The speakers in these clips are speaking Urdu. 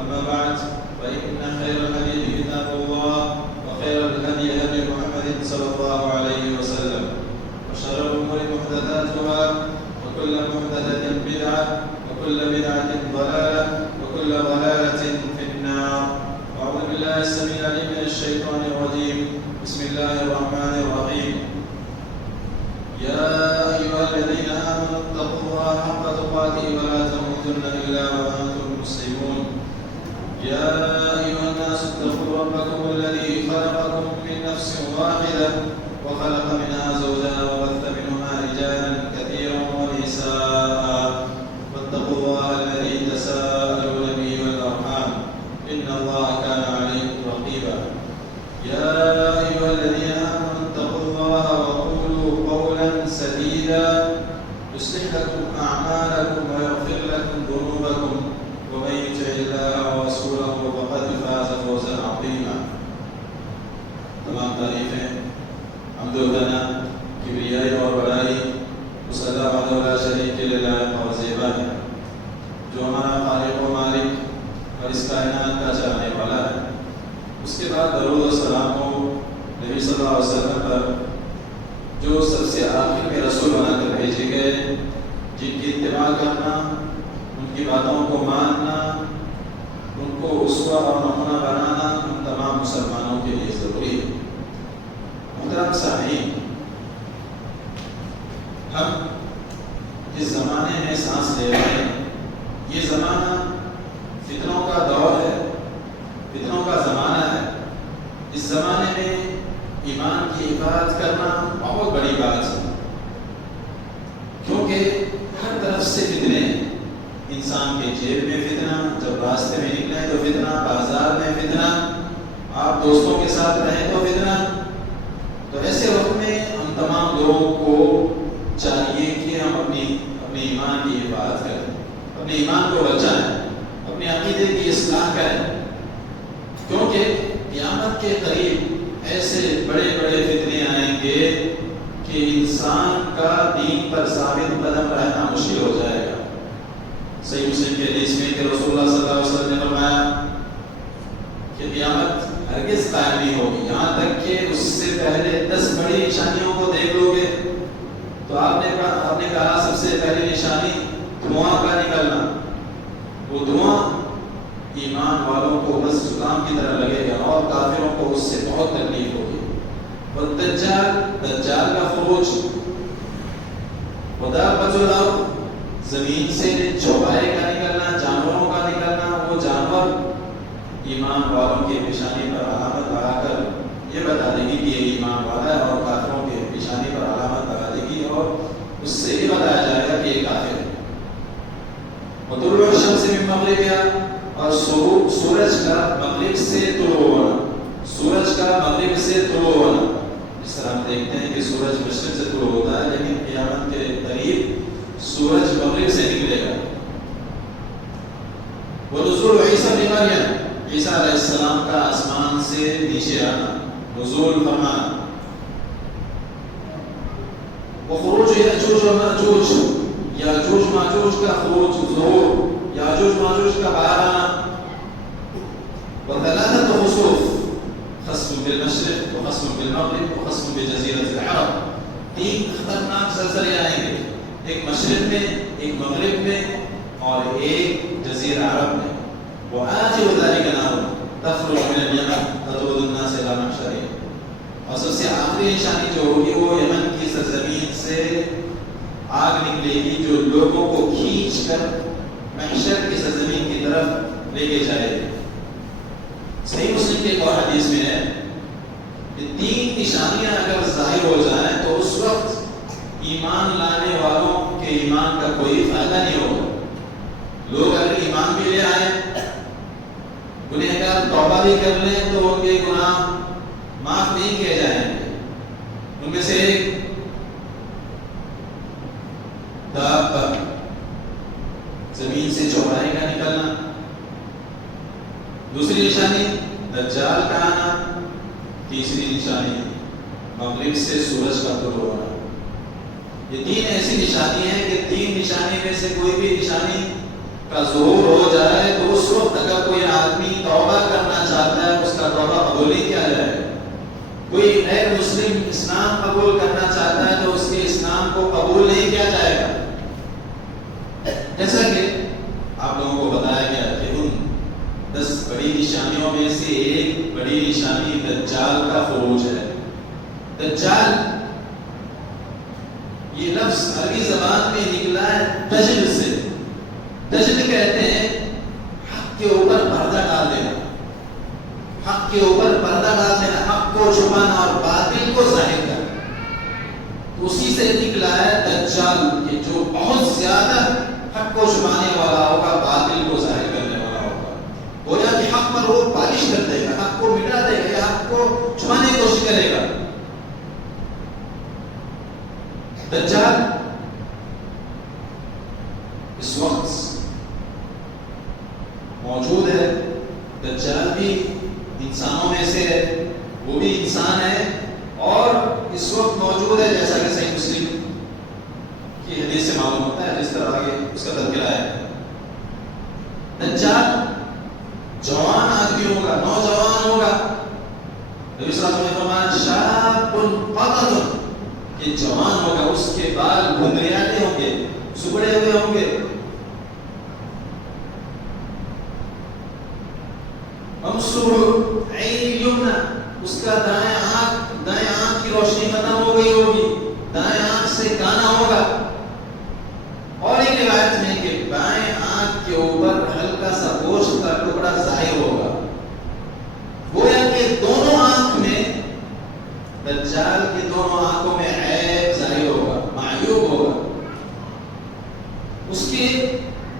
أما بعد فإن خير الحديث كتاب الله وخير الهدي هدي محمد صلى الله عليه وسلم وشر الأمور محدثاتها وكل محدثة بدعة وكل بدعة ضلالة وكل ضلالة في النار. أعوذ بالله السميع العليم من الشيطان الرجيم. بسم الله الرحمن الرحيم. يا أيها الذين آمنوا اتقوا الله حق تقاته ولا تموتن إلا وأنتم مسلمون. يا أيها الناس اتقوا ربكم الذي خلقكم من نفس واحدة وخلق منها زوجها وبث منهما رجالا كثيرا ونساء واتقوا الله الذي تساءلون به والأرحام إن الله كان عليكم رقيبا. يا أيها الذين آمنوا اتقوا الله وقولوا قولا سديدا يصلح لكم أعمالكم ويغفر لكم ذنوبكم ومن يطع الله ورسوله فقد فاز فوزا عظيما. تمام تعریفیں حمد و ثنا کبریائی اور بڑائی اس اللہ وحدہ لا شریک کے لیے لائق اور زیبا ہے جو ہمارا خالق و مالک اور اس کائنات کا چاہنے والا ہے. اس کے بعد درود و سلام ہو نبی صلی اللہ علیہ وسلم پر جو سب سے آخر میں رسول بنا کر بھیجے گئے، جن کی اتباع کرنا، ان کی باتوں کو ماننا، ان کو اسوہ اور نمونہ بنانا ہم تمام مسلمانوں کے لیے ضروری ہے. محترم سامعین، ہم جس زمانے میں سانس لے رہے ہیں یہ زمانہ فتنوں کا دور ہے، فتنوں کا زمانہ ہے. اس زمانے میں ایمان کی حفاظت کرنا بہت بڑی بات ہے، کیونکہ ہر طرف سے فتنے ہیں. انسان کے جیب میں فتنہ، جب راستے میں نکلیں تو فتنہ، بازار میں فتنہ، آپ دوستوں کے ساتھ رہیں تو فتنہ. تو ایسے وقت میں ہم تمام لوگوں کو چاہیے کہ ہم اپنے ایمان کی حفاظت کریں، اپنے ایمان کو بچائیں، اپنے عقیدے کی اصلاح کریں، کیونکہ قیامت کے قریب ایسے بڑے بڑے فتنے آئیں گے کہ انسان کا دین پر ثابت قدم رہنا مشکل ہو جائے گا. صحیح مسلم کے حدیث میں کہ رسول اللہ صلی اللہ علیہ وسلم نے فرمایا کہ قیامت ہرگز قائم نہیں ہوگی یہاں تک کہ اس سے پہلے 10 بڑی نشانیوں کو دیکھ لو گے. تو آپ نے کہا سب سے پہلی نشانی دھواں کا نکلنا. وہ دھواں ایمان والوں کو بس زکام کی طرح لگے گا اور کافروں کو اس سے بہت تکلیف ہوگی. اور دجال کا خروج، ودابۃ الارض، زمین سے چوپائے کا نکلنا، جانوروں کا نکلنا. وہ جانور ایمان والوں کی پیشانی پر علامت لگا کر یہ بتا دے گی کہ یہ ایمان والا ہے، اور کافروں کے پیشانی پر علامت لگا دے گی اور اس سے یہ بتایا جائے گا کہ یہ کافر ہے. وطلوع الشمس من مغربها، اور سورج کا مغرب سے طلوع ہونا، سورج کا مغرب سے طلوع ہونا. اس طرح ہم دیکھتے ہیں کہ سورج مشرق سے طلوع ہوتا ہے، لیکن قیامت کے قریب سورج مغرب سے نکلے گا. ونزول عیسی ابن مریم، عیسیٰ علیہ السلام کا آسمان سے نیچے آنا، نزول فرمانا. وخروج یاجوج و ماجوج، یاجوج ماجوج کا خروج، ظہور، یاجوج ماجوج کا باہر آنا. وثلاثة خسوف، خسف بالمشرق وخسف بالمغرب وخسف بجزيرة العرب. 3 خطرناک زلزلے آئیں گے، ایک مشرق میں، ایک مغرب میں اور ایک جزیرہ عرب میں. وآخر ذلك نار تخرج من اليمن تطرد الناس إلى محشرهم. اور سب سے آخری نشانی جو ہوگی وہ یمن کی سرزمین سے آگ نکلے گی جو لوگوں کو کھینچ کر محشر کی سرزمین کی طرف لے کے جائے گی. صحیح مسلم کے ایک اور حدیث میں ہے کہ 3 نشانیاں اگر ظاہر ہو جائیں تو اس وقت ایمان لانے والوں کے ایمان کا کوئی فائدہ نہیں ہوگا. لوگ اگر ایمان بھی لے آئیں، گنہگار توبہ بھی کر لیں تو ان کے گناہ معاف نہیں کیے جائیں گے. ان میں سے ایک دابہ، زمین سے چوپائے کا نکلنا. دوسری نشانی دجال کا آنا. تیسری نشانی مغرب سے سورج کا طلوع ہونا. یہ 3 ایسی نشانی ہیں کہ 3 نشانی میں سے کوئی بھی نشانی کا ظہور ہو جائے تو اس وقت اگر کوئی 10 بڑی نشانیوں میں سے ایک بڑی نشانی دجال کا خروج ہے۔ دجال یہ لفظ عربی زبان میں نکلا ہے دجل سے۔ دجل کہتے ہیں حق کے اوپر پردہ ڈال دینا، حق کے اوپر پردہ ڈال دینا، حق کو چھپانا اور باطل کو ظاہر کرنا۔ اسی سے نکلا ہے دجال، کہ جو بہت زیادہ حق کو چھپانے والا ہوگا، باطل کو ظاہر کرنے والا ہوگا۔ گویا کہ حق پر وہ پالش کر دے گا، حق کو مٹا دے گا یا حق کو چھپانے کی کوشش کرے گا۔ دجال اس وقت موجود ہے۔ دجال بھی انسانوں میں سے ہے، وہ بھی انسان ہے اور اس وقت موجود ہے، جیسا کہ صحیح مسلم کی حدیث سے معلوم ہوتا ہے، جس طرح آگے اس کا تذکرہ ہے۔ دجال جوان آدمی ہوگا، نوجوان ہوگا۔ نبی صلی اللہ علیہ وسلم نے فرمایا شاب قطط، کہ جوان ہوگا، اس کے بال گھنگریالے ہوں گے، سکڑے ہوئے ہوں گے، ممسوح عین الیمنی، اس کا دائیں آنکھ کی روشنی ختم ہو گئی ہوگی، دائیں آنکھ سے کانا ہوگا۔ اور ایک روایت میں کہ بائیں آنکھ کے اوپر ہلکا سا گوشت کا ٹکڑا ظاہر ہوگا۔ گویا کہ دونوں آنکھ میں، دجال کی دونوں آنکھوں میں عیب ظاہر ہوگا، معیوب ہوگا۔ اس کے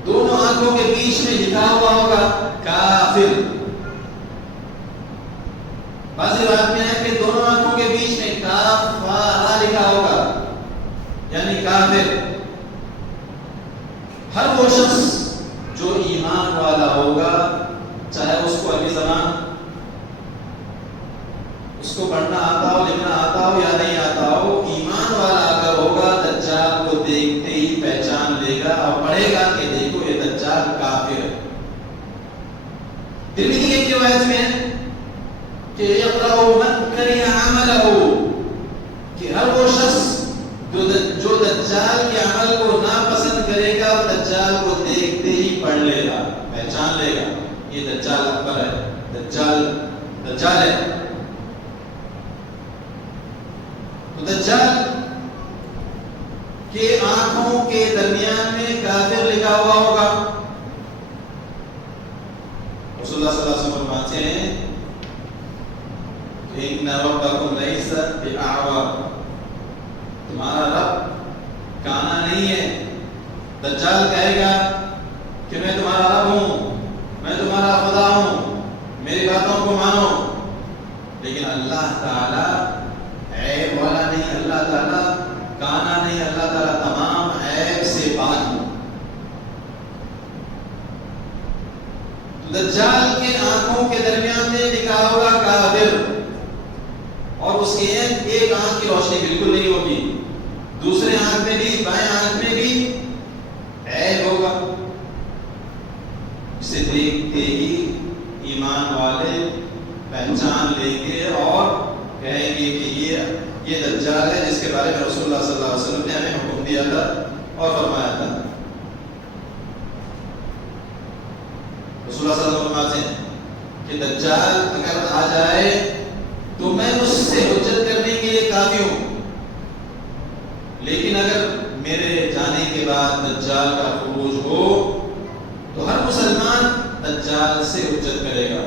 دونوں آنکھوں کے بیچ میں لکھا ہوا ہوگا کافر۔ بعض روایت میں ہے کہ دونوں آنکھوں کے بیچ میں کافارہ لکھا ہوگا، یعنی کافر۔ ہر وہ شخص جو ایمان والا ہوگا، چاہے اس کو عربی زبان اس کو پڑھنا آتا ہو، لکھنا آتا ہو یا نہیں آتا ہو، ایمان والا اگر ہوگا دجال کو دیکھتے ہی پہچان لے گا اور پڑھے گا کہ دیکھو یہ دجال کافر ہے۔ ترمذی کی ایک روایت میں ہے کہ یقرأ من کرہ عملہ، کہ ہر وہ شخص جو دجال کے عمل کو ناپسند کرے گا، دجال کو دیکھتے ہی پڑھ لے گا، پہچان لے گا یہ دجال اکبر ہے، دجال ہے۔ تو دجال کے آنکھوں کے درمیان میں کافر لکھا ہوا ہوگا۔ رسول اللہ صلی اللہ علیہ وسلم فرماتے ہیں ان ربکم لیس بأعور، تمہارا رب کانا نہیں ہے۔ دجال کہے گا کہ میں تمہارا رب ہوں، میں تمہارا خدا ہوں، میری باتوں کو مانو، لیکن اللہ تعالی عیب والا نہیں، اللہ تعالی کانا نہیں، اللہ تعالی تمام عیب سے پاک ہے۔ دجال کے آنکھوں کے درمیان میں لکھا ہوگا کافر، اور اس کی ایک آنکھ کی روشنی بالکل نہیں ہوگی، دوسرے آنکھ میں بھی، بائیں آنکھ میں بھی عیب ہوگا۔ اسے دیکھتے ہی ایمان والے پہچان لیں گے اور کہیں گے کہ یہ دجال ہے جس کے بارے میں رسول اللہ صلی اللہ علیہ وسلم نے ہمیں حکم دیا تھا اور فرمایا تھا۔ رسول اللہ صلی اللہ علیہ وسلم فرماتے ہیں کہ دجال اگر آ جائے تو میں مجھ سے حجت کرنے کے لیے کافی ہوں، لیکن اگر میرے جانے کے بعد دجال کا خروج ہو تو ہر مسلمان دجال سے حجت کرے گا،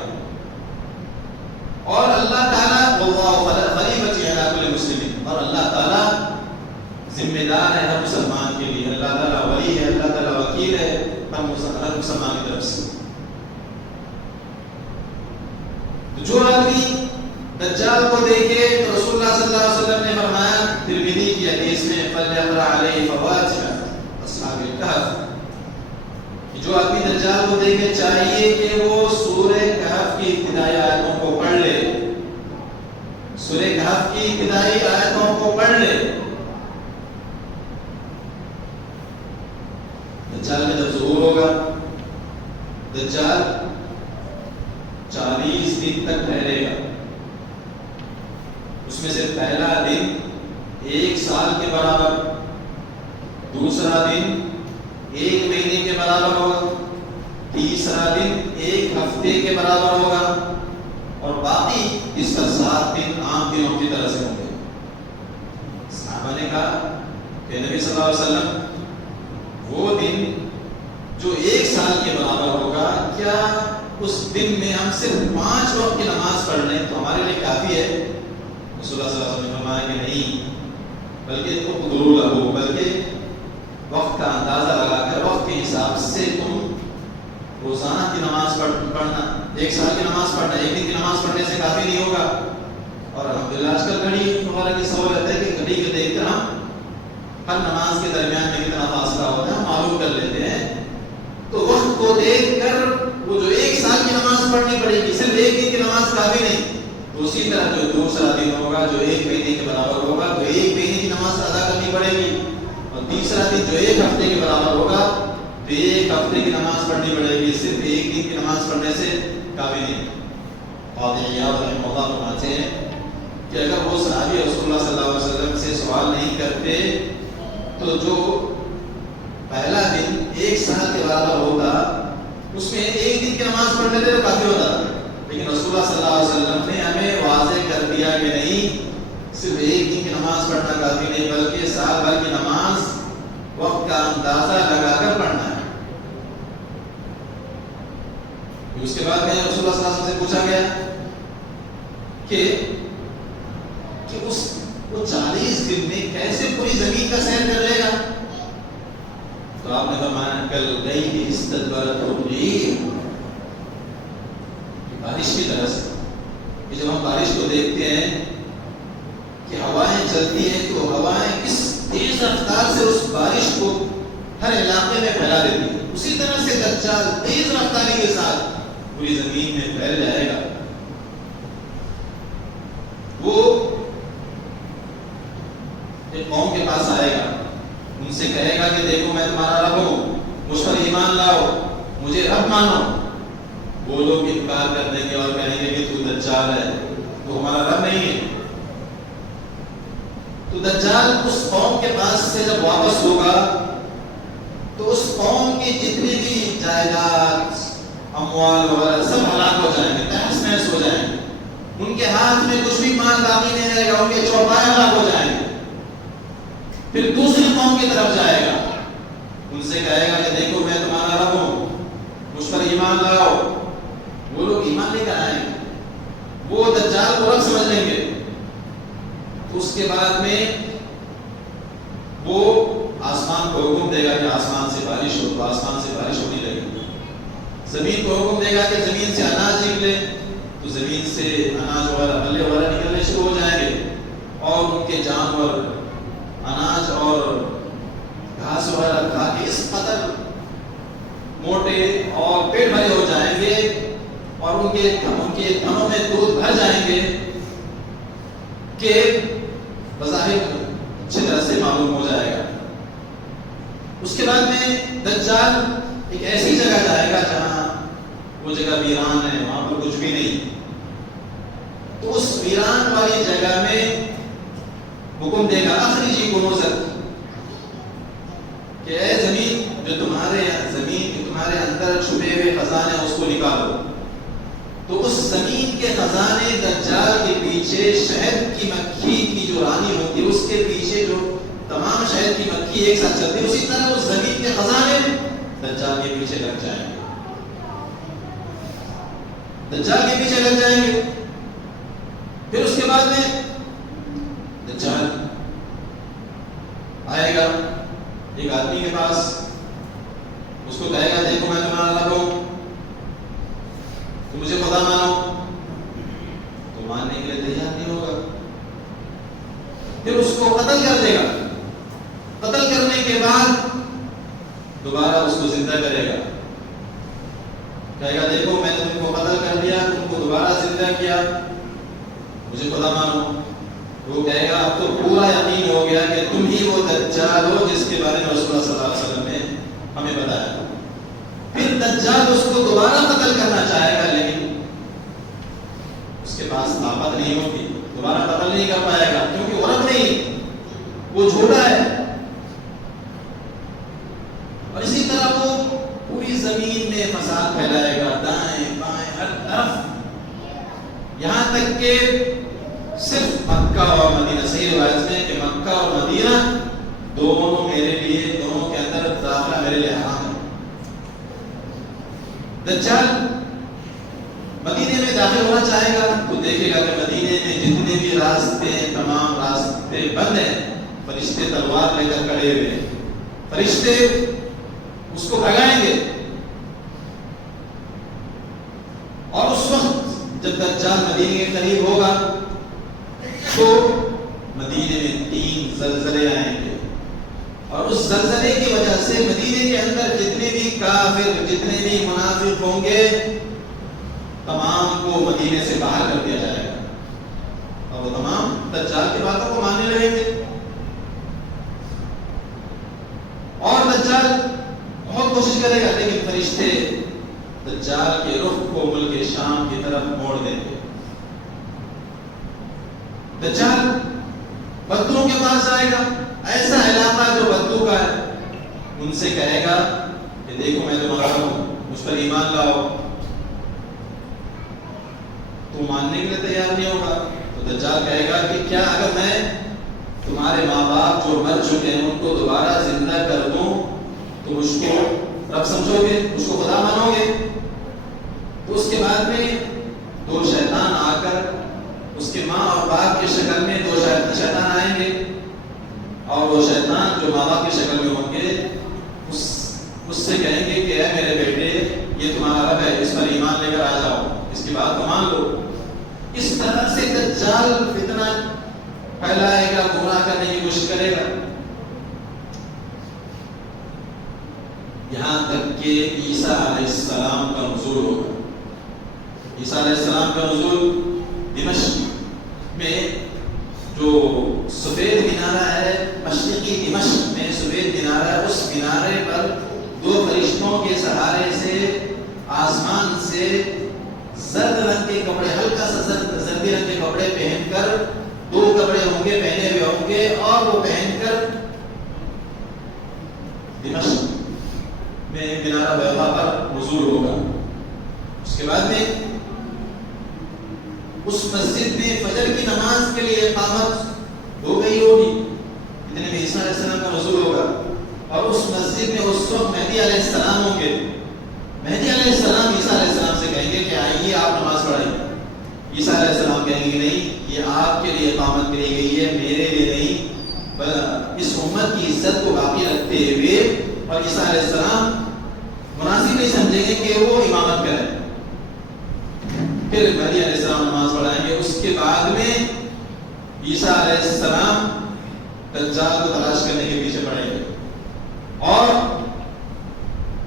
اور اللہ تعالیٰ خلیفۃ علی کل مسلم، اور اللہ تعالیٰ ذمہ دار ہے ہر مسلمان کے لیے، اللہ تعالیٰ ولی ہے، اللہ تعالیٰ وکیل ہے ہر مسلمان کی طرف سے۔ تو جو آدمی دجال کو دیکھے تو رسول اللہ صلی اللہ علیہ وسلم نے فرمایا ترمذی کی حدیث میں فلیقرأ علیہ فواتح اصحاب الکہف، کہ جو آدمی دجال کو دیکھے چاہیے کہ وہ سورہ کہف کی ابتدائی آیتوں کو پڑھ لے، سورہ کہف کی ابتدائی آیتوں کو پڑھ لے۔ دجال میں جب ظہور ہوگا، دجال 40 دن تک ٹھہرے گا، اس میں سے پہلا دن 1 سال کے برابر، دوسرا دن 1 مہینے کے برابر ہوگا، تیسرا دن ایک ہفتے کے برابر ہوگا اور باقی اس کا 7 دن عام دنوں کی طرح سے ہوں گے. صحابہ نے کہا کہ نبی صلی اللہ علیہ وسلم وہ دن جو 1 سال کے برابر ہوگا، کیا اس دن میں ہم صرف 5 وقت کی نماز پڑھ لیں تو ہمارے لیے کافی ہے؟ رسول اللہ صلی اللہ علیہ وسلم نے فرمایا کہ نہیں، بلکہ اقدروا لہ، بلکہ وقت کا اندازہ لگا کر وقت کے حساب سے تم روزانہ کی نماز پڑھنا، 1 سال کی نماز پڑھنا 1 دن کی نماز پڑھنے سے کافی نہیں ہوگا. اور الحمدللہ آج کل گھڑی وغیرہ کی سہولت ہے کہ گھڑی کو دیکھ کر ہم ہر نماز کے درمیان میں کتنا فاصلہ ہوتا ہے ہم معلوم کر لیتے ہیں. تو وقت کو دیکھ کر وہ جو 1 سال کی نماز پڑھنی پڑے گی، صرف 1 دن کی نماز کافی نہیں. تو اسی طرح جو دوسرا دن ہوگا جو 1 مہینے کے برابر ہوگا تو 1 مہینے کی نماز ادا کرنی پڑے گی. اور تیسرا دن جو 1 ہفتے کے برابر ہوگا تو 1 ہفتے کی نماز پڑھنی پڑے گی، صرف 1 دن کی نماز پڑھنے سے کافی نہیں. قاضی عیاض رحمہ اللہ فرماتے ہیں کہ اگر وہ صحابی رسول اللہ صلی اللہ علیہ وسلم سے سوال نہیں کرتے تو جو پہلا دن 1 سال کے برابر ہوتا اس میں 1 دن کی نماز پڑھ لیتے تو کافی ہوتا. لیکن رسول اللہ صلی اللہ علیہ وسلم نے ہمیں واضح کر دیا کہ نہیں، صرف 1 دن کی نماز پڑھنا کافی نہیں، بلکہ سال بھر کی نماز وقت کا اندازہ لگا کر پڑھنا ہے. اس کے بعد میں رسول اللہ صلی اللہ علیہ وسلم سے پوچھا گیا کہ وہ 40 دن میں کیسے پوری زمین کا سیر کر لے گا؟ تو آپ نے فرمایا کل گئی استدبرت الريح، بارش کی طرح سے. جب ہم بارش کو دیکھتے ہیں کہ ہوائیں چلتی ہیں تو ہوائیں کس تیز رفتار سے اس بارش کو ہر علاقے میں پھیلا دیتی ہے، اسی طرح سے دجال تیز رفتاری کے ساتھ پوری زمین میں پھیل جائے گا. وہ ایک قوم کے پاس آئے گا، ان سے کہے گا کہ دیکھو میں تمہارا رب ہوں، مجھ پر ایمان لاؤ، مجھے رب مانو. وہ لوگ انکار کر دیں گے اور کہیں گے کہ تو دجال ہے، تو ہمارا رب نہیں ہے. تو دجال اس قوم کے پاس سے جب واپس ہوگا تو اس قوم کی جتنی بھی جائیداد اموال وغیرہ سب ہلاک ہو جائیں گے، تہس نہس ہو جائیں گے. ان کے ہاتھ میں کچھ بھی مال باقی نہیں رہے گا، ان کے چوپائے ہلاک ہو جائیں گے. پھر دوسری قوم کی طرف جائے گا، ان سے کہے گا کہ دیکھو میں تمہارا رب ہوں، مجھ پر ایمان لاؤ. وہ لوگ ایمان لے کر آئیں گے، وہ دجال کو رب سمجھ لیں گے. اس کے بعد میں وہ آسمان کو حکم دے گا کہ آسمان سے بارش ہو، تو آسمان سے بارش ہونے لگے گی. زمین کو حکم دے گا کہ زمین سے اناج نکلے، تو زمین سے اناج وغیرہ پلے وغیرہ نکلنے شروع ہو جائیں گے. اور ان کے جانور اناج اور گھاس وغیرہ کھا کے اس قدر موٹے اور پیٹ بھرے ہو جائیں گے اور ان کے تھنوں میں دودھ بھر جائیں گے کہ بظاہر اچھی طرح سے معلوم ہو جائے گا. اس کے بعد میں دجال ایک ایسی جگہ جائے گا جہاں وہ جگہ ویران ہے، وہاں پر کچھ بھی نہیں. تو اس ویران والی جگہ میں حکم دے گا اخرجی کنوزک، کہ اے زمین جو تمہارے اندر چھپے ہوئے خزانے اس کو نکالو. تو اس زمین کے خزانے دجال کے پیچھے شہد کی مکھی کی جو رانی ہوتی ہے اس کے پیچھے جو تمام شہد کی مکھی ایک ساتھ چلتی ہے، اسی طرح اس زمین کے خزانے دجال کے پیچھے لگ جائیں گے. دجال کے پیچھے لگ جائیں گے. پھر اس کے بعد میں دجال آئے گا ایک آدمی کے پاس، اس کو کہے گا دیکھو میں تمہارا رب ہوں، تو مجھے خدا مانو. تو ماننے کے لیے تیار نہیں ہوگا. پھر اس کو قتل کر دے گا. قتل کرنے کے بعد دوبارہ اس کو زندہ کرے گا، کہے گا دیکھو میں تم کو قتل کر دیا، تم کو دوبارہ زندہ کیا، مجھے خدا مانو. وہ کہے گا اب تو پورا یقین ہو گیا کہ تم ہی وہ دجال ہو جس کے بارے میں رسول اللہ صلی اللہ علیہ وسلم نے ہمیں بتایا. پھر دجال اس کو دوبارہ قتل کرنا چاہے گا، لیکن اس کے پاس طاقت نہیں ہوگی، دوبارہ قتل نہیں کر پائے گا کیونکہ وہ رب نہیں، وہ جھوٹا ہے. اور اسی طرح وہ پوری زمین میں فساد یہاں تک کہ صرف مکہ اور مدینہ، صحیح روایت میں کہ مکہ اور مدینہ دونوں میرے لیے، دونوں کے اندر داخلہ میرے لیے حرام ہے۔ دجال مدینے میں داخل ہونا چاہے گا تو دیکھے گا کہ مدینے میں جتنے بھی راستے، تمام راستے بند ہیں، فرشتے تلوار لے کر کھڑے ہوئے ہیں، فرشتے اس کو بھگائیں گے۔ اور اس وقت جب دجال مدینے کے قریب ہوگا تو مدینے میں 3 زلزلے آئیں گے، اور اس زلزلے کی وجہ سے مدینے کے اندر جتنے بھی کافر، جتنے بھی منافق ہوں گے، تمام کو مدینے سے باہر کر دیا جائے گا، اور وہ تمام دجال کی باتوں کو ماننے لگیں گے۔ اور دجال بہت کوشش کرے گا، لیکن فرشتے دجال کے رخ کو ملک شام کی طرف موڑ دیں گے۔ دجال بدروں کے پاس آئے گا، ایسا علاقہ جو بدو کا ہے، ان سے کہے گا کہ دیکھو میں تمہارا ہوں، مجھ پر ایمان لاؤ۔ تو ماننے کے لیے تیار نہیں ہوگا، تو دجال کہے گا کہ کیا اگر میں تمہارے ماں باپ جو مر چکے ہیں ان کو دوبارہ زندہ کر دوں تو مجھ کو رب سمجھو گے، مجھ کو خدا مانو گے؟ تو اس کے بعد میں 2 شیطان آ کر اس کے ماں اور باپ کی شکل میں 2 شیطان آئیں گے، اور وہ شیطان جو ماں باپ کی شکل میں ہوں گے اس سے کہیں گے کہ اے میرے بیٹے، یہ تمہارا رب ہے، اس پر ایمان لے کر آ جاؤ، اس کی بات کو مان لو۔ اس طرح سے دجال فتنہ پھیلائے گا، گمراہ کرنے کی کوشش کرے گا، یہاں تک کہ عیسیٰ علیہ السلام کا نزول ہوگا۔ عیسیٰ علیہ السلام کا نزول دمشق میں جو سفید مینارہ ہے، مشرقی دمشق میں سفید مینارہ ہے، اس مینارے پر 2 فرشتوں کے سہارے سے آسمان سے زرد رنگ کے کپڑے، ہلکا سا زردی رنگ کے کپڑے پہن کر، 2 کپڑے ہوں گے پہنے ہوئے ہوں گے، اور وہ پہن کر دمشق میں مینارہ بیضاء پر نزول ہوگا۔ اس کے بعد میں اس مسجد میں فجر کی نماز کے لیے اقامت ہو گئی ہوگی، اتنے میں عیسیٰ علیہ السلام کا نزول ہوگا، اور اس مسجد میں اس وقت مہدی علیہ السلام ہوں گے۔ مہدی علیہ السلام عیسیٰ علیہ السلام سے کہیں گے کہ آئیے آپ نماز پڑھیں۔ عیسیٰ علیہ السلام کہیں گے نہیں، یہ آپ کے لیے اقامت کری گئی ہے، میرے لیے نہیں، اس امت کی عزت کو باقی رکھتے ہوئے، اور عیسیٰ علیہ السلام مناسب نہیں سمجھیں گے کہ وہ امامت کریں۔ پھر مہدی علیہ السلام نماز پڑھائیں گے، اس کے بعد میں عیسیٰ علیہ السلام دجال کو تلاش کرنے کے پیچھے پڑیں گے، اور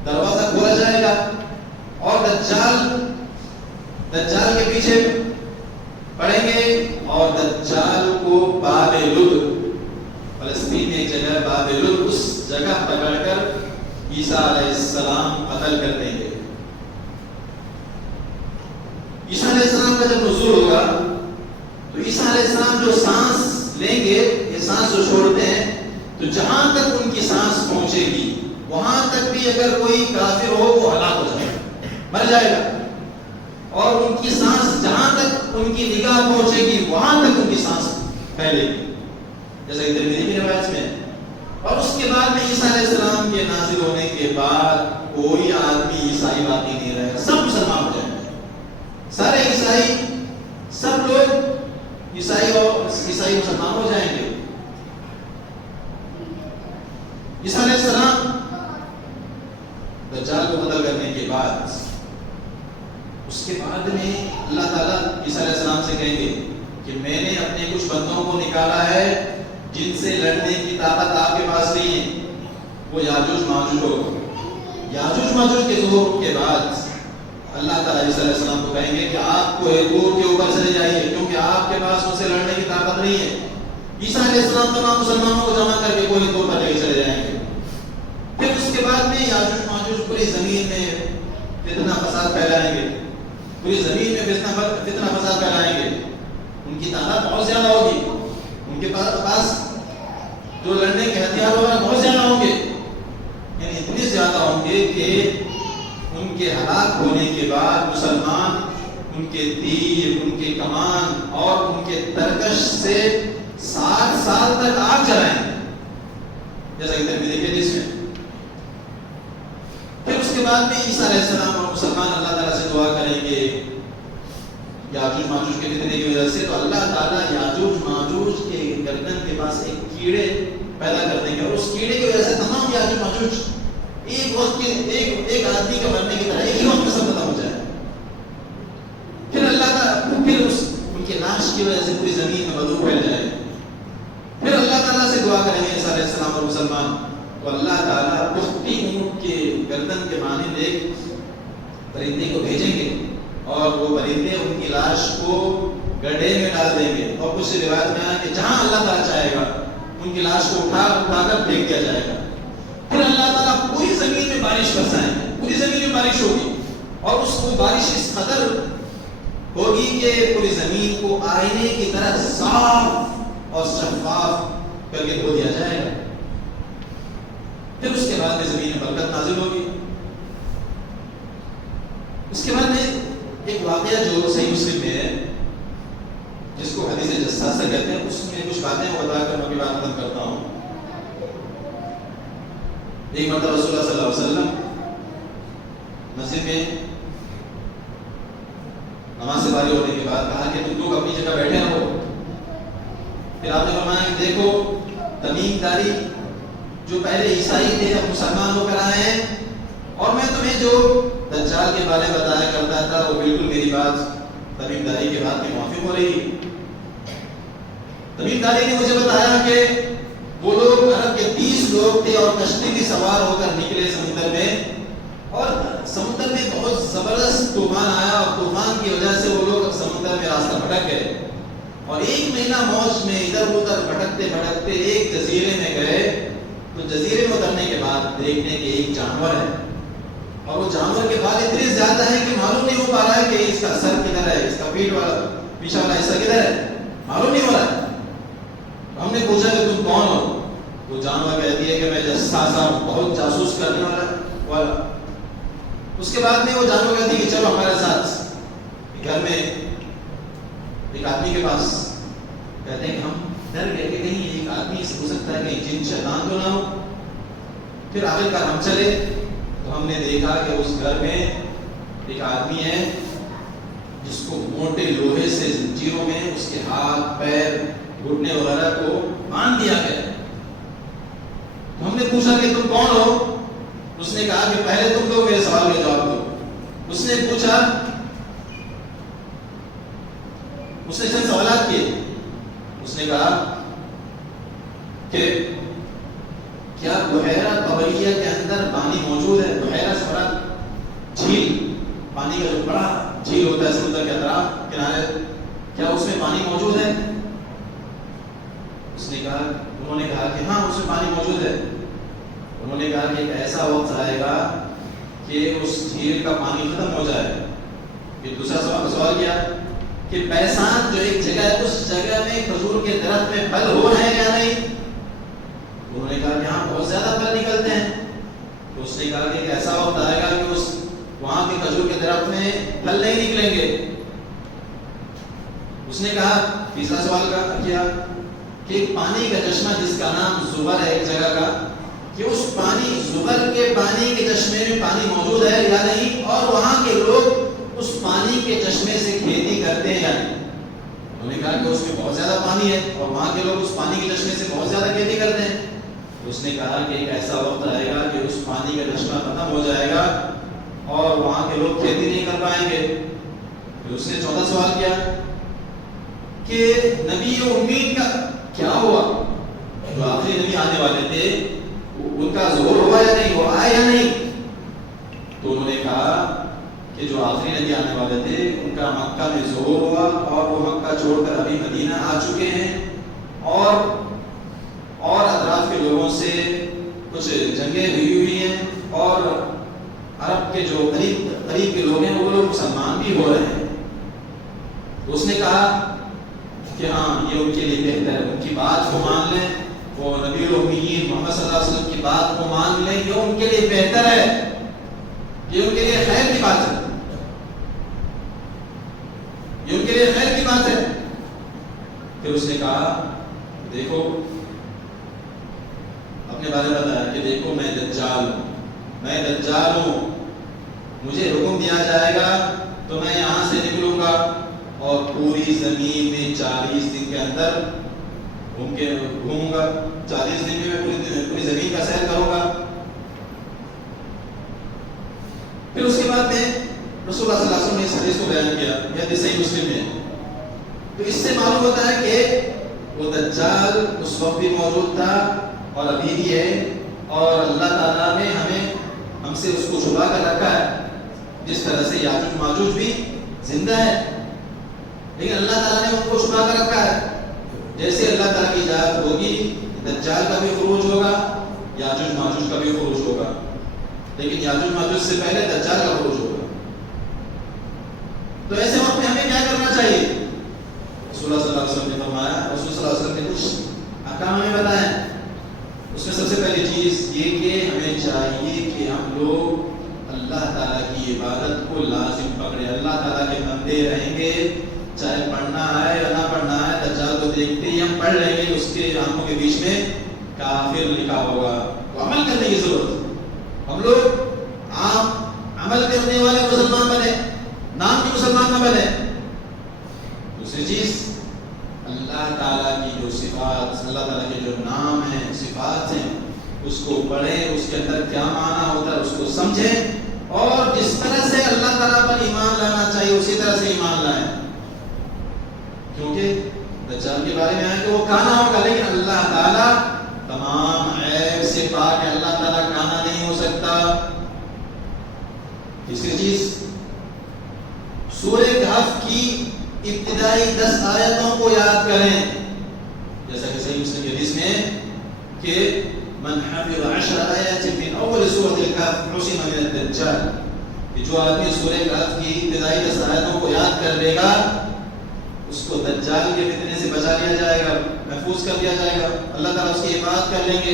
دروازہ کھولا جائے گا، اور دجال کے پیچھے پڑیں گے، اور دجال کو باب لد، فلسطین میں ایک جگہ ہے باب لد، اس جگہ پکڑ کر عیسیٰ علیہ السلام قتل کر دیں گے۔ عیسیٰ علیہ السلام کا جب نزول ہوگا تو عیسیٰ علیہ السلام جو سانس لیں گے، یہ سانس جو چھوڑتے ہیں، تو جہاں تک ان کی سانس پہنچے گی وہاں تک بھی اگر کوئی کافر ہو وہ ہلاک ہو جائے گا، مر جائے گا، اور ان کی سانس جہاں تک ان کی نگاہ پہنچے گی وہاں تک ان کی سانس پھیلے گی، جیسا کہ ترمذی کی روایت میں۔ اور اس کے بعد میں عیسیٰ علیہ السلام کے نازل ہونے کے بعد کوئی آدمی عیسائی باقی نہیں رہے گا، سب مسلمان ہو جائیں گے، سارے عیسائی، سب لوگ عیسائی مسلمان ہو جائیں گے۔ عیسیٰ علیہ السلام دجال کو قتل کرنے کے بعد، اس کے بعد میں اللہ تعالیٰ عیسیٰ علیہ السلام سے کہیں گے کہ میں نے اپنے کچھ بندوں کو نکالا ہے جن سے لڑنے کی طاقت آپ کے پاس نہیں ہے، وہ یاجوج ماجوج ہوگا۔ یاجوج ماجوج کے ظہور کے بعد اللہ تعالیٰ عیسیٰ علیہ السلام کو کہیں گے کہ آپ کو دور کے اوپر چلے جائیے، کیونکہ آپ کے پاس ان سے لڑنے کی طاقت نہیں ہے۔ عیسیٰ علیہ السلام تمام مسلمانوں کو جمع کر کے کوئی دور پر لے کے چلے جائیں گے۔ پھر اس کے بعد میں یاجوج ماجوج پوری زمین میں فتنہ فساد پھیلائیں گے، پوری زمین میں فتنہ فساد پھیلائیں گے۔ ان کی تعداد بہت زیادہ ہوگی، ان کے پاس جو لڑنے کے ہتھیار وغیرہ بہت زیادہ ہوں گے، یعنی اتنے زیادہ ہوں گے کہ ان کے ہلاک ہونے کے بعد مسلمان ان کے تیر، ان کے کمان اور ان کے ترکش سے 60 سال تک آگ جلائیں، جیسا کہ ترمذی کے حدیث میں۔ پھر اس کے بعد میں عیسیٰ علیہ السلام اور مسلمان اللہ تعالیٰ سے دعا کریں گے یاجوج ماجوج کے فتنے کی وجہ سے، تو اللہ تعالیٰ یاجوج ماجوج کے گردن کے پاس ایک کیڑے پیدا کر دیں گے، اور اس کیڑے کی وجہ سے تمام یاجوج ماجوج ایک وقت کے ایک آدمی کے مرنے کی طرح ایک ہی وقت میں سب ختم ہو جائے۔ پھر اللہ تعالیٰ پھر ان کی لاش کی وجہ سے پوری زمین میں بدبو پھیل جائے۔ پھر اللہ تعالیٰ سے دعا کریں گے عیسیٰ علیہ السلام اور مسلمان، تو اللہ تعالیٰ پختی اونٹ کے گردن کے مانند ایک پرندے کو بھیجیں گے، اور وہ پرندے ان کی لاش کو گڈھے میں ڈال دیں گے، اور کچھ روایت میں آیا کہ جہاں اللہ تعالیٰ چاہے گا ان کی لاش کو اٹھا کر پھینک دیا جائے گا۔ پھر اللہ تعالیٰ پوری زمین میں بارش برسائیں گے، پوری زمین میں بارش ہوگی، اور اس کو بارش اس قدر ہوگی کہ پوری زمین کو آئینے کی طرح صاف اور شفاف کر کے دھو دیا جائے گا۔ پھر اس کے بعد میں زمین میں برکت نازل ہوگی۔ اس کے بعد میں ایک واقعہ جو صحیح مسلم میں ہے، جس کو حدیث جساسہ کہتے ہیں، اس میں کچھ باتیں بتا کر میں اپنی بات ختم کرتا ہوں۔ ایک مرتبہ رسول اللہ صلی اللہ علیہ وسلم مسجد میں نماز سے فارغ ہونے کے بعد کہا کہ تم لوگ اپنی جگہ بیٹھے رہو۔ پھر آپ نے فرمایا کہ دیکھو تمیم داری جو پہلے عیسائی تھے اب مسلمان ہو کر آئے ہیں، اور میں تمہیں جو دجال کے بارے میں بتایا کرتا تھا وہ بالکل میری بات تمیم داری کے بات کی موافق ہو رہی۔ تمیم داری نے مجھے بتایا کہ وہ لوگ عرب کے 30 لوگ تھے اور کشتی بھی سوار ہو کر نکلے سمندر میں، اور سمندر میں بہت زبردست طوفان آیا، اور طوفان کی وجہ سے وہ لوگ سمندر میں راستہ بھٹک گئے، اور 1 مہینہ موج میں ادھر ادھر بھٹکتے بھٹکتے ایک جزیرے میں گئے۔ تو جزیرے میں اترنے کے بعد دیکھنے کے ایک جانور ہے، اور وہ جانور کے بال اتنے زیادہ ہیں کہ معلوم نہیں ہو پا رہا ہے کہ اس کا سر کدھر ہے، اس کا پیٹ والا پیچھے والا حصہ کدھر ہے، معلوم نہیں ہو رہا ہے۔ ہم نے پوچھا کہ تم کون ہو؟ تو جانور کہتی ہے کہ میں جساسا ہوں، بہت جاسوس کرنے والا۔ اس کے بعد میں وہ جانور کہتی ہے کہ چلو ہمارے ساتھ گھر میں ایک آدمی کے پاس۔ کہتے ہیں کہ ہم ڈر گئے کہ کہیں ایک آدمی سے ہو سکتا ہے کہ جن شیطان تو نہ ہو۔ پھر آخر ہم چلے تو ہم نے دیکھا کہ اس گھر میں ایک آدمی ہے جس کو موٹے لوہے سے زنجیروں میں اس کے ہاتھ پیر گھٹنے وغیرہ کو باندھ دیا گیا۔ ہم نے پوچھا کہ تم کون ہو؟ اس نے کہا کہ پہلے تم لوگ میرے سوال کا جواب دو۔ اس نے پوچھا، اس نے چند سوالات کیے۔ اس نے کہا کہ کیا بحیرہ طبریہ کے اندر پانی موجود ہے؟ بحیرہ سورا جھیل، پانی کا جو بڑا جھیل ہوتا ہے سمندر کے اطراف کنارے، کیا اس میں پانی موجود ہے؟ اس نے کہا، انہوں نے کہا کہ ہاں اس میں پانی موجود ہے۔ انہوں نے کہا کہ ایک ایسا وقت آئے گا کہ اس جھیل کا پانی ختم ہو جائے۔ پھر دوسرا سوال کیا کہ بیسان جو ایک جگہ ہے اس جگہ میں کھجور کے درخت میں پھل ہو رہے ہیں یا نہیں؟ انہوں نے کہا کہ ہاں بہت زیادہ پھل نکلتے ہیں۔ تو اس نے کہا کہ ایک ایسا وقت آئے گا کہ وہاں کے کھجور کے درخت میں پھل نہیں نکلیں گے۔ اس نے کہا، تیسرا سوال کیا کہ ایک پانی کا چشمہ جس کا نام زبر ہے ایک جگہ کا، کہ اس پانی زبر کے پانی کے چشمے میں پانی موجود ہے یا نہیں، اور وہاں کے لوگ اس پانی کے چشمے سے کھیتی کرتے ہیں یا نہیں؟ انہوں نے کہا کہ اس میں بہت زیادہ پانی ہے اور وہاں کے لوگ اس پانی کے چشمے سے بہت زیادہ کھیتی کرتے ہیں۔ اس نے کہا کہ ایک ایسا وقت آئے گا کہ اس پانی کا چشمہ ختم ہو جائے گا اور وہاں کے لوگ کھیتی نہیں کر پائیں گے۔ پھر اس نے چوتھا سوال کیا کہ نبی امین کا کیا ہوا؟ جو آخری نبی آنے والے تھے ان کا ظہور ہوا یا نہیں، وہ آئے یا نہیں؟ تو انہوں نے کہا کہ جو آخری نبی آنے والے تھے ان کا مکہ میں ظہور ہوا، اور وہ مکہ چھوڑ کر ابھی مدینہ آ چکے ہیں، اور اطراف کے لوگوں سے کچھ جنگیں ہوئی ہیں، اور عرب کے جو قریب کے لوگ ہیں وہ لوگ مسلمان بھی ہو رہے ہیں۔ تو اس نے کہا کہ ہاں یہ ان کے لیے بہتر ہے، ان کی بات کو مان لیں، وہ نبی الامیین محمد صلی اللہ علیہ وسلم کی بات کو مان لیں، یہ ان کے لیے بہتر ہے، یہ ان کے لیے خیر کی بات ہے۔ یہ ان کے لیے خیر کی بات ہے. پھر اس نے کہا دیکھو اپنے بارے میں بتایا کہ دیکھو میں دجال ہوں, مجھے حکم دیا جائے گا تو میں یہاں سے نکلوں گا اور پوری زمین میں 40 دن کے اندر گھوموں گا. 40 دن میں پوری زمین کا سیر کروں گا. پھر اس کے بعد میں رسول اللہ صلی اللہ علیہ وسلم نے اس حدیث کو بیان کیا, یہ حدیث صحیح مسلم میں. تو اس سے معلوم ہوتا ہے کہ وہ دجال اس وقت بھی موجود تھا اور ابھی بھی ہے, اور اللہ تعالیٰ نے ہم سے اس کو چھپا کر رکھا ہے. جس طرح سے یاجوج ماجوج بھی زندہ ہے لیکن اللہ تعالیٰ نے ان کو چھپا کر رکھا ہے. جیسے اللہ تعالیٰ کی اجازت ہوگی دجال کا بھی خروج ہوگا, یاجوج ماجوج کا بھی خروج ہوگا, لیکن یاجوج ماجوج سے پہلے دجال کا خروج ہوگا. تو ایسے وقت میں ہمیں کیا کرنا چاہیے؟ رسول اللہ صلی اللہ علیہ وسلم نے فرمایا, رسول صلی اللہ علیہ وسلم نے کچھ احکام ہمیں بتائے. اس میں سب سے پہلی چیز یہ کہ ہمیں چاہیے کہ ہم لوگ اللہ تعالیٰ کی عبادت کو لازم پکڑے. اللہ تعالیٰ کے بندے رہیں گے, چاہے پڑھنا ہے یا نہ پڑھنا ہے, دجال کو دیکھتے ہی ہم پڑھ لیں گے, اس کے آنکھوں کے بیچ میں کافر لکھا ہوگا. تو عمل کرنے کی ضرورت. ہم لوگ عام عمل کرنے والے مسلمان بنے, نام کی مسلمان نہ بنے. دوسری چیز اللہ تعالیٰ کی جو صفات, اللہ تعالیٰ کے جو نام ہیں, صفات ہیں, اس کو پڑھیں, اس کے اندر کیا معنی ہوتا ہے اس کو سمجھیں, اور جس طرح سے اللہ تعالیٰ پر ایمان لانا چاہیے اسی طرح سے ایمان لائیں. کیونکہ دجال کے بارے میں ہے کہ وہ کانا ہوگا, لیکن اللہ تعالیٰ تمام عیب سے پاک ہے, اللہ تعالیٰ کانا نہیں ہو سکتا. تیسری چیز سورہ کہف کی ابتدائی 10 آیتوں کو یاد کریں, جیسا کہ صحیح مسلم کی حدیث میں کہ من حفظ 10 آیات من اول سورۃ الکہف عصم من الدجال, کہ جو آدمی سورہ کہف کی ابتدائی 10 آیتوں کو یاد کر لے گا اس کو دجال کے فتنے سے بچا لیا جائے گا, محفوظ کر دیا جائے گا, اللہ تعالیٰ اس کی حفاظت کر لیں گے.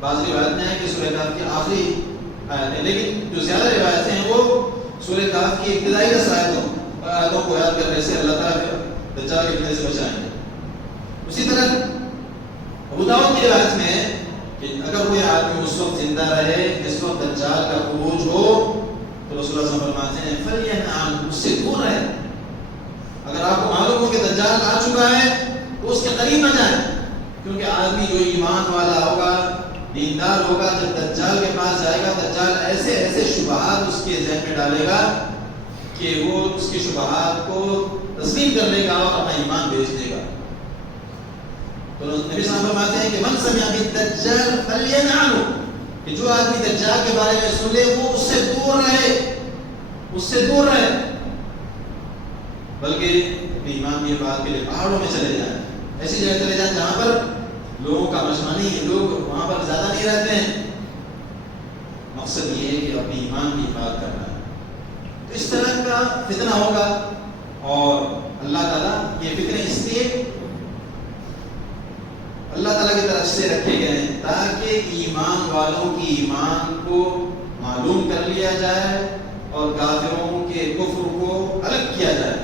بعض روایت میں ہے کہ سورہ کہف کی آخری آیت ہے, لیکن جو زیادہ روایتیں ہیں وہ سورہ کہف کی ابتدائی 10 آیتوں کو یاد کرنے سے اللہ تعالیٰ دجال کے فتنے سے بچائیں گے. اسی طرح ابو داؤد کی روایت میں کہ اگر کوئی آدمی اس وقت زندہ رہے جس وقت دجال کا خروج ہو تو رسول اللہ صلی اللہ علیہ وسلم فرماتے ہیں فَلْيَنْهَ عَنْهُ, اس سے دور رہے. اگر آپ کو معلوم ہو کہ دجال آ چکا ہے تو اس کے قریب نہ جائیں, کیونکہ آدمی جو ایمان والا ہوگا, دیندار ہوگا, جب دجال کے پاس جائے گا دجال ایسے ایسے شبہات اس کے ذہن میں ڈالے گا کہ وہ اس کی شبہات کو تسلیم کر لے گا اور اپنا ایمان بیچ دے گا. تو نبی صلی اللہ علیہ وسلم فرماتے ہیں کہ من سمع بالدجال فلینہ عنہ, کہ جو آدمی دجال کے بارے میں سن لے وہ اس سے دور رہے, اس سے دور رہے, بلکہ اپنی ایمان کی بات کے لیے پہاڑوں میں چلے جائیں, ایسی جگہ چلے جائیں جہاں پر لوگوں کا مجمع نہیں ہے, لوگ وہاں پر زیادہ نہیں رہتے ہیں. مقصد یہ ہے کہ اپنی ایمان کی بات کرنا ہے. تو اس طرح کا فتنہ ہوگا, اور اللہ تعالیٰ یہ فتنے اس لیے اللہ تعالیٰ کی طرف سے رکھے گئے ہیں تاکہ ایمان والوں کی ایمان کو معلوم کر لیا جائے اور کافروں کے کفر کو الگ کیا جائے.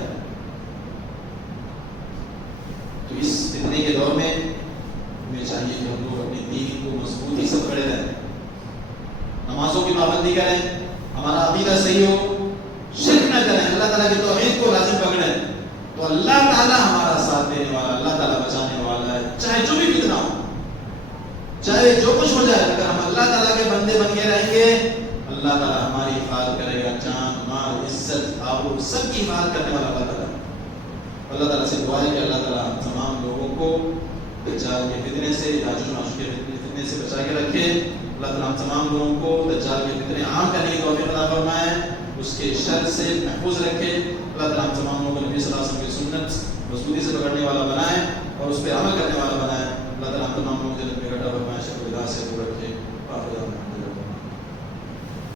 تو اس فتنے کے دور میں ہمیں چاہیے کہ ہم لوگ اپنے دین کو مضبوطی سے پکڑے رہیں, نمازوں کی پابندی کریں, ہمارا عقیدہ صحیح ہو, شرک نہ کریں, اللہ تعالیٰ کی توحید کو لازم پکڑیں, تو اللہ تعالیٰ ہمارا ساتھ دینے والا, اللہ تعالیٰ بچانے والا ہے. چاہے جو بھی فتنہ ہو, چاہے جو کچھ ہو جائے, اگر ہم اللہ تعالیٰ کے بندے بن کے رہیں گے اللہ تعالیٰ ہماری حفاظت کرے گا. جان, مال, عزت, آبرو سب کی حفاظت کرنے والا اللہ تعالیٰ. اللہ تعالیٰ سے دعا ہے کہ اللہ تعالیٰ تمام لوگوں کو دجال کے فتنے سے, یاجوج ماجوج کے فتنے سے بچا کے رکھے. اللہ تعالیٰ تمام لوگوں کو دجال کے فتنے عام کرنے کی توفیق عطا فرمائے, اس کے شر سے محفوظ رکھے. اللہ تعالیٰ تمام لوگوں کو نبی صلی اللہ علیہ وسلم کی سنت مضبوطی سے پکڑنے والا بنائے اور اس پہ عمل کرنے والا بنائے. اللہ تعالیٰ تمام لوگوں کو جنت میں اکٹھا فرمائے, شر و بدعات سے دور رکھے.